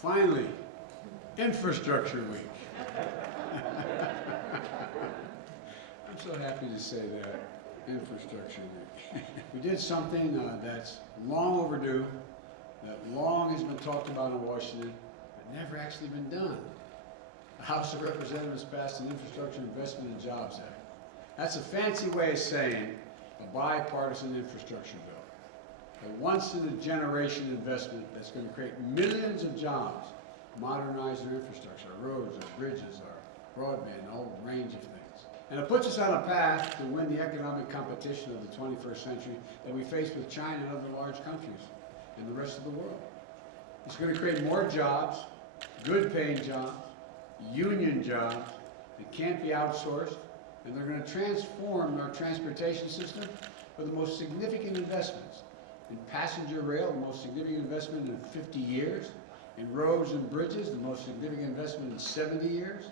Finally, Infrastructure Week. I'm so happy to say that, Infrastructure Week. We did something that's long overdue, that long has been talked about in Washington, but never actually been done. The House of Representatives passed an Infrastructure Investment and Jobs Act. That's a fancy way of saying a bipartisan infrastructure bill. A once-in-a-generation investment that's going to create millions of jobs, modernize their infrastructure, our roads, our bridges, our broadband, a whole range of things. And it puts us on a path to win the economic competition of the 21st century that we face with China and other large countries and the rest of the world. It's going to create more jobs, good-paying jobs, union jobs that can't be outsourced, and they're going to transform our transportation system with the most significant investments in passenger rail, the most significant investment in 50 years, in roads and bridges, the most significant investment in 70 years,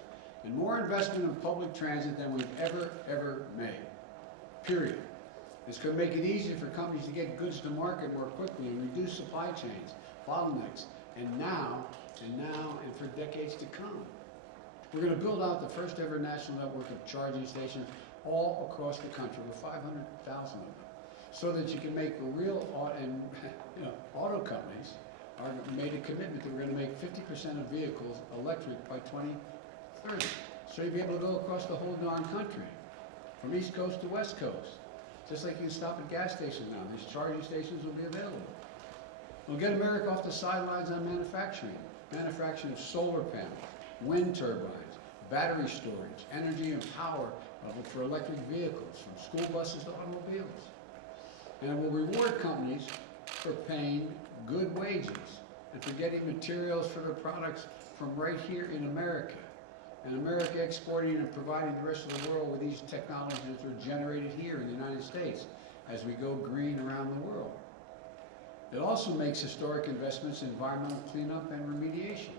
and more investment in public transit than we've ever made, period. It's going to make it easier for companies to get goods to market more quickly and reduce supply chains, bottlenecks, and now and for decades to come. We're going to build out the first ever national network of charging stations all across the country with 500,000 of them, so that you can make a real, and auto companies are made a commitment that we're going to make 50% of vehicles electric by 2030. So you'll be able to go across the whole darn country, from East Coast to West Coast. Just like you can stop at gas stations now, these charging stations will be available. We'll get America off the sidelines on manufacturing of solar panels, wind turbines, battery storage, energy and power for electric vehicles, from school buses to automobiles. And it will reward companies for paying good wages and for getting materials for their products from right here in America. And America exporting and providing the rest of the world with these technologies that are generated here in the United States as we go green around the world. It also makes historic investments in environmental cleanup and remediation.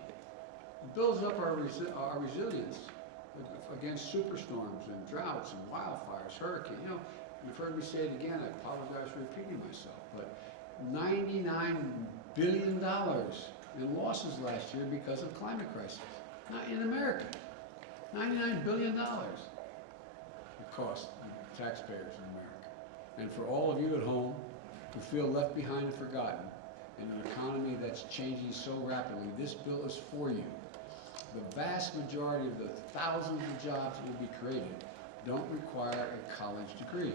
It builds up our resilience against superstorms and droughts and wildfires, hurricanes. You've heard me say it again, I apologize for repeating myself, but $99 billion in losses last year because of climate crisis. Not in America. $99 billion it cost taxpayers in America. And for all of you at home who feel left behind and forgotten in an economy that's changing so rapidly, this bill is for you. The vast majority of the thousands of jobs that will be created don't require a college degree.